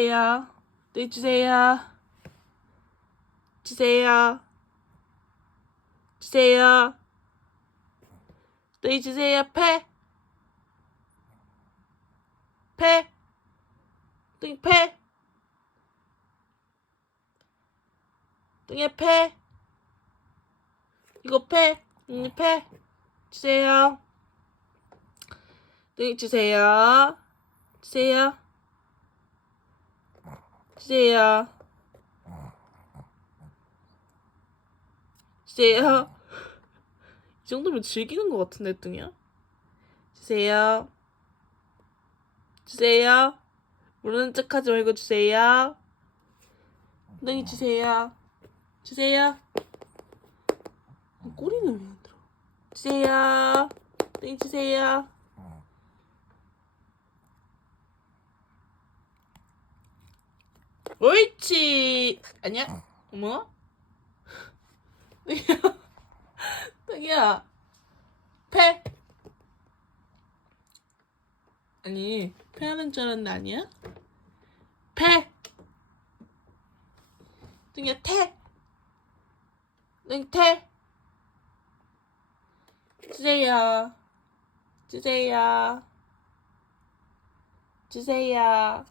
주세요. 네, 주세요. 주세요. 주세요. 네, 주세요. 패. 패. 땡, 패. 땡에 패. 이거 패. 응, 패. 주세요. 네, 주세요. 주세요. 주세요. 주세요. 이 정도면 즐기는 것 같은데, 뚱이야? 주세요. 주세요. 모르는 척 하지 말고 주세요. 엉덩이 주세요. 주세요. 꼬리는 왜 안 들어? 주세요. 엉덩이 주세요. 옳지. 아니야? 어머? 뚱이야. 뚱이야. 패. 아니, 패하는 줄 알았는데 아니야? 패. 뚱이야, 태. 뚱, 태. 주세요. 주세요. 주세요.